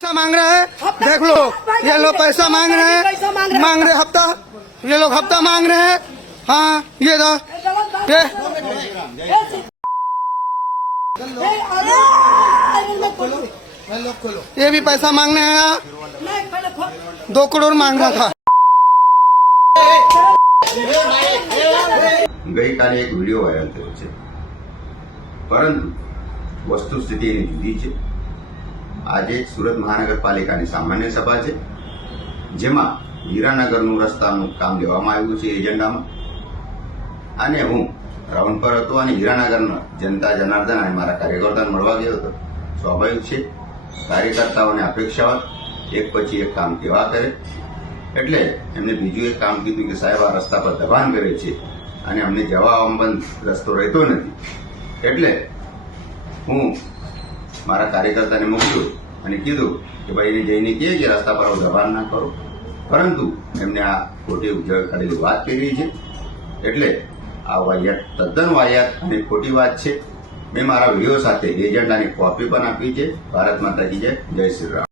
पैसा मांग रहे हैं, देख लो ये लोग पैसा मांग रहे हैं, हफ्ता, ये लोग हफ्ता मांग रहे हैं। हाँ ये दो ये भी पैसा मांगने आया, 2 करोड़ मांग रहा था। ગઈકાલે એક વિડીયો વાયરલ થયો છે, પરંતુ વસ્તુસ્થિતિ એની જુદી છે। આજે સુરત મહાનગરપાલિકાની સામાન્ય સભા છે, જેમાં હીરાનગરનું રસ્તાનું કામ લેવામાં આવ્યું છે એજન્ડામાં, અને હું રાઉન્ડ પર હતો અને હીરાનગરના જનતા જનાર્દન અને મારા કાર્યકર્તાને મળવા ગયો હતો। સ્વાભાવિક છે, કાર્યકર્તાઓને અપેક્ષા એક પછી એક કામ કેવા કરે, એટલે એમને બીજું એક કામ કીધું કે સાહેબ આ રસ્તા પર દબાણ કરે છે અને અમને જવા આવવામાં રસ્તો રહેતો નથી, એટલે હું મારા કાર્યકર્તાને મોકલ્યો અને કીધું કે ભાઈ એને જઈને કહે કે રસ્તા પર દબાણ ના કરો, પરંતુ એમને આ ખોટી કરેલી વાત કરી છે, એટલે આ વાહિયાત તદ્દન વાહિયાત અને ખોટી વાત છે। મેં મારા વિડીયો સાથે એજન્ડાની કોપી પણ આપી છે। ભારત માતા કી જય, જય શ્રી રામ।